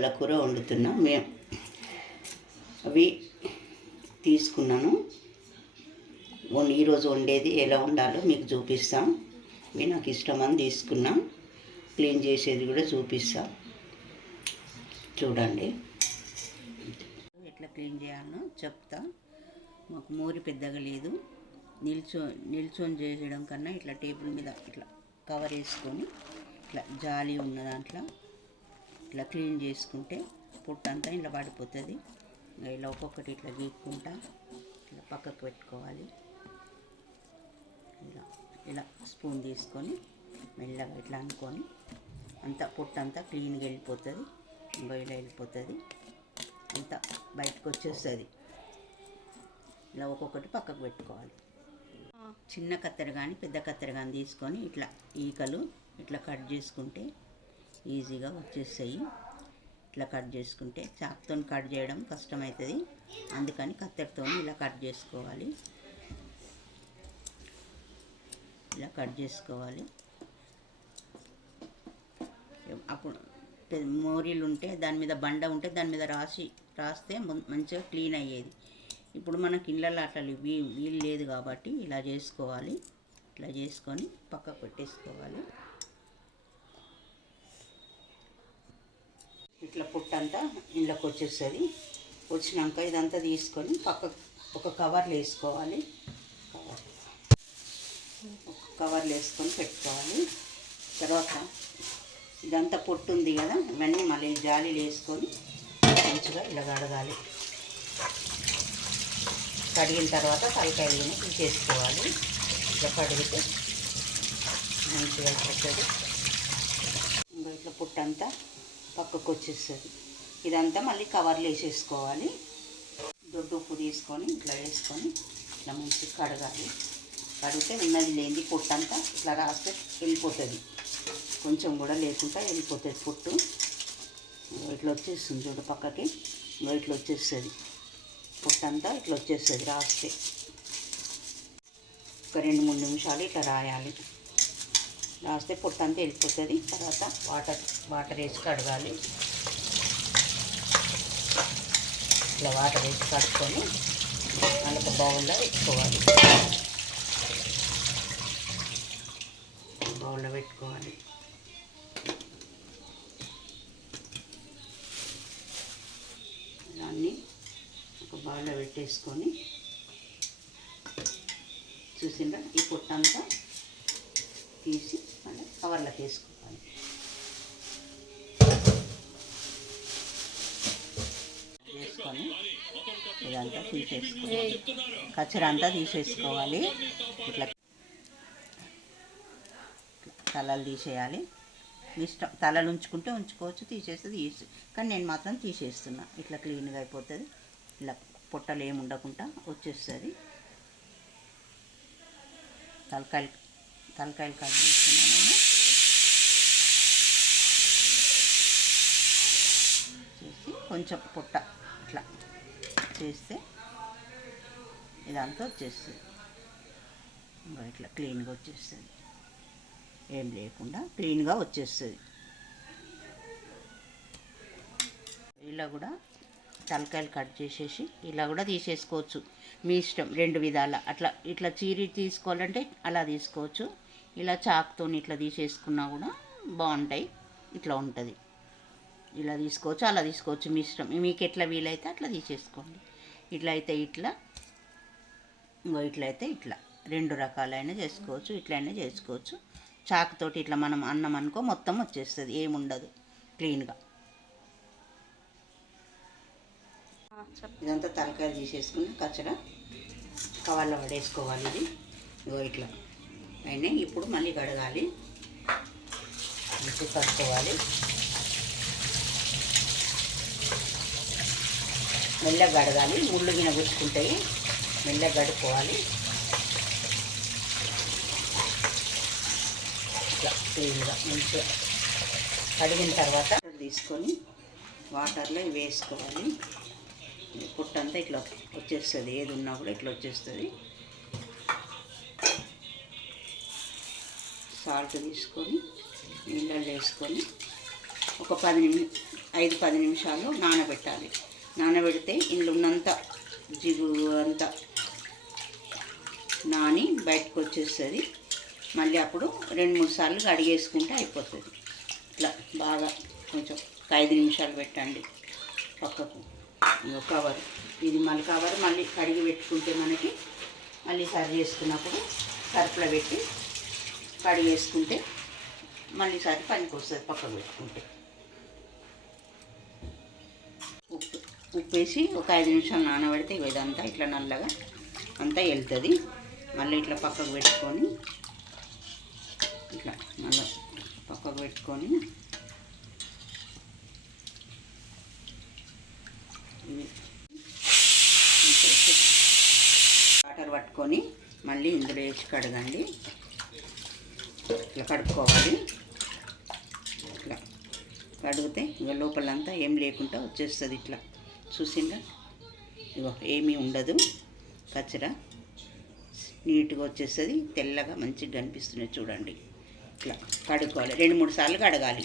పాలకూర కూర మేము అవి తీసుకున్నాను. వన్- ఈరోజు వండేది ఎలా ఉండాలో మీకు చూపిస్తాం. ఇవి నాకు ఇష్టమని తీసుకున్నాం. క్లీన్ చేసేది కూడా చూపిస్తా. చూడండి. ఎట్లా క్లీన్ చేయాలో చెప్తా. మాకు మోరి పెద్దగా లేదు. నిల్చో నిల్చొని చేయడం కన్నా ఇట్లా టేబుల్ మీద ఇట్లా కవర్ వేసుకొని ఇట్లా జాలి ఉన్న దాంట్లో ఇట్లా క్లీన్ చేసుకుంటే పుట్టంతా ఇలా పడిపోతుంది. ఇలా ఒక్కొక్కటి ఇట్లా గీక్కుంటా ఇట్లా పక్కకు పెట్టుకోవాలి. ఇలా ఇలా స్పూన్ తీసుకొని మెల్లగా ఇట్లా అనుకొని అంతా పుట్టంతా క్లీన్గా వెళ్ళిపోతుంది. ఇంకా ఇలా వెళ్ళిపోతుంది. అంతా బయటకు వచ్చేస్తుంది. ఇలా ఒక్కొక్కటి పక్కకు పెట్టుకోవాలి. చిన్న కత్తెర కానీ పెద్ద కత్తెర కానీ తీసుకొని ఇట్లా ఈకలు ఇట్లా కట్ చేసుకుంటే ఈజీగా వచ్చేస్తాయి. ఇట్లా కట్ చేసుకుంటే చాకుతో కట్ చేయడం కష్టమవుతుంది అందుకని కత్తెరతో ఇలా కట్ చేసుకోవాలి. ఇలా కట్ చేసుకోవాలి. అప్పుడు మోరీలు ఉంటే దాని మీద బండ ఉంటే దాని మీద రాసి రాస్తే మంచిగా క్లీన్ అయ్యేది. ఇప్పుడు మనకి ఇళ్ళల్లో అట్లా వీ వీలు లేదు కాబట్టి ఇలా చేసుకోవాలి. ఇట్లా చేసుకొని పక్కకు పెట్టేసుకోవాలి. ఇట్లా పుట్టంతా ఇంట్లోకి వచ్చేస్తుంది. వచ్చినాక ఇదంతా తీసుకొని పక్క ఒక కవర్లో వేసుకోవాలి. కవర్ ఒక కవర్లో వేసుకొని పెట్టుకోవాలి. తర్వాత ఇదంతా పొట్టు ఉంది కదా ఇవన్నీ మళ్ళీ జాలీలు వేసుకొని మంచిగా ఇలా కడగాలి. కడిగిన తర్వాత తలకాయలు తీసేసుకోవాలి. ఇట్లా కడిగితే మంచిగా వస్తుంది ఇంకా ఇట్లా పుట్టంతా పక్కకు వచ్చేస్తుంది ఇదంతా మళ్ళీ కవర్లో వేసేసుకోవాలి. దొడ్డు ఉప్పు తీసుకొని ఇట్లా వేసుకొని ఇట్లా మంచిగా కడగాలి. కడిగితే ఉన్నది లేని పొట్టంతా ఇట్లా రాస్తే వెళ్ళిపోతుంది. కొంచెం కూడా లేకుండా వెళ్ళిపోతుంది పొట్టు. ఇట్లా వచ్చేస్తుంది చూడు పక్కకి. ఇట్లా వచ్చేస్తుంది. పొట్టంతా ఇట్లా వచ్చేస్తుంది రాస్తే. ఒక రెండు మూడు నిమిషాలు ఇట్లా రాయాలి. రాస్తే పొట్టంతా వెళ్ళిపోతుంది. తర్వాత వాటర్ వాటర్ వేసి కడగాలి. ఇట్లా వాటర్ వేసి కడుక్కొని మళ్ళీ బౌల్లో పెట్టుకోవాలి. బౌల్లో పెట్టుకోవాలి. దాన్ని ఒక బౌల్లో పెట్టేసుకొని చూసిందా ఈ పొట్టంతా తీసి మళ్ళీ కవర్లోకి వేసుకోవాలి వేసుకొని ఇదంతా తీసేసుకోవాలి కచ్చర అంతా తీసేసుకోవాలి. ఇట్లా తలలు తీసేయాలి. ఇష్టం తలలు ఉంచుకుంటే ఉంచుకోవచ్చు తీసేస్తే తీసి కానీ నేను మాత్రం తీసేస్తున్నా. ఇట్లా క్లీన్గా అయిపోతుంది. ఇలా పొట్టలు ఏమి ఉండకుండా వచ్చేస్తుంది. తలకాయలు తలకాయలు కట్ చేస్తున్నాను నేను. చేసి కొంచెం పొట్ట ఇట్లా చేస్తే ఇదంతా వచ్చేస్తుంది. ఇంకా ఇట్లా క్లీన్గా వచ్చేస్తుంది. ఏం లేకుండా క్లీన్గా వచ్చేస్తుంది. ఇలా కూడా తలకాయలు కట్ చేసేసి ఇలా కూడా తీసేసుకోవచ్చు. మీ ఇష్టం రెండు విధాల. అట్లా ఇట్లా చీరి తీసుకోవాలంటే అలా తీసుకోవచ్చు. ఇలా చాకుతో ఇట్లా తీసేసుకున్నా కూడా బాగుంటాయి. ఇట్లా ఉంటుంది. ఇలా తీసుకోవచ్చు అలా తీసుకోవచ్చు. మీ ఇష్టం. మీకు ఎట్లా వీలైతే అట్లా తీసేసుకోండి. ఇట్లా అయితే ఇట్లా ఇంకో ఇట్లా అయితే ఇట్లా. రెండు రకాలైన చేసుకోవచ్చు ఇట్లయినా చేసుకోవచ్చు. చాకుతోటి ఇట్లా మనం అన్నం అనుకో మొత్తం వచ్చేస్తుంది. ఏముండదు. క్లీన్గా. ఇదంతా తలకాయలు తీసేసుకుని కచ్చడ కవర్లో పడేసుకోవాలి ఇది. ఇగో ఇట్లా. అయినా ఇప్పుడు మళ్ళీ కడగాలి. ఇప్పుడు కట్టుకోవాలి మెల్లగా కడగాలి. ముళ్ళు గిన గుచ్చుకుంటాయి. మెల్లగా కడుక్కోవాలి. ఇట్లా క్లీన్గా మంచిగా కడిగిన తర్వాత తీసుకొని వాటర్లో వేసుకోవాలి. పుట్టంతా ఇట్లా వచ్చేస్తుంది. ఏది ఉన్నా కూడా ఇట్లా వచ్చేస్తుంది. సాల్ట్ తీసుకొని నీళ్ళలో వేసుకొని ఒక పది నిమి ఐదు పది నిమిషాలు నానబెట్టాలి. నానబెడితే ఇందులో ఉన్నంత జిగురు అంతా నాని బయటకు వచ్చేస్తుంది. మళ్ళీ అప్పుడు రెండు మూడు సార్లు కడిగేసుకుంటే అయిపోతుంది. ఇట్లా బాగా కొంచెం ఒక ఐదు నిమిషాలు పెట్టండి పక్కకు. కవర్ ఇది మళ్ళీ కవర్ మళ్ళీ కడిగి పెట్టుకుంటే మనకి మళ్ళీ సర్వ్ చేసుకున్నప్పుడు సరుకులో పెట్టి కడిగేసుకుంటే మళ్ళీ సరి పనికి వస్తుంది పక్కకు పెట్టుకుంటే. ఉప్పు ఉప్పు వేసి ఒక ఐదు నిమిషాలు నానబెడితే ఇదంతా ఇట్లా నల్లగా అంతా వెళ్తుంది. మళ్ళీ ఇట్లా పక్కకు పెట్టుకొని ఇట్లా మళ్ళీ పక్కకు పెట్టుకొని ఇవి వాటర్ పట్టుకొని మళ్ళీ ఇందులో వేసి కడగండి. ఇట్లా కడుక్కోవాలి. ఇట్లా కడిగితే ఇక లోపలంతా ఏం లేకుండా వచ్చేస్తుంది ఇట్లా. చూసిందా ఇగో ఏమీ ఉండదు. కచ్చరా నీట్గా వచ్చేస్తుంది. తెల్లగా మంచిగా కనిపిస్తున్నాయి చూడండి. ఇట్లా కడుక్కోవాలి. రెండు మూడు సార్లు కడగాలి.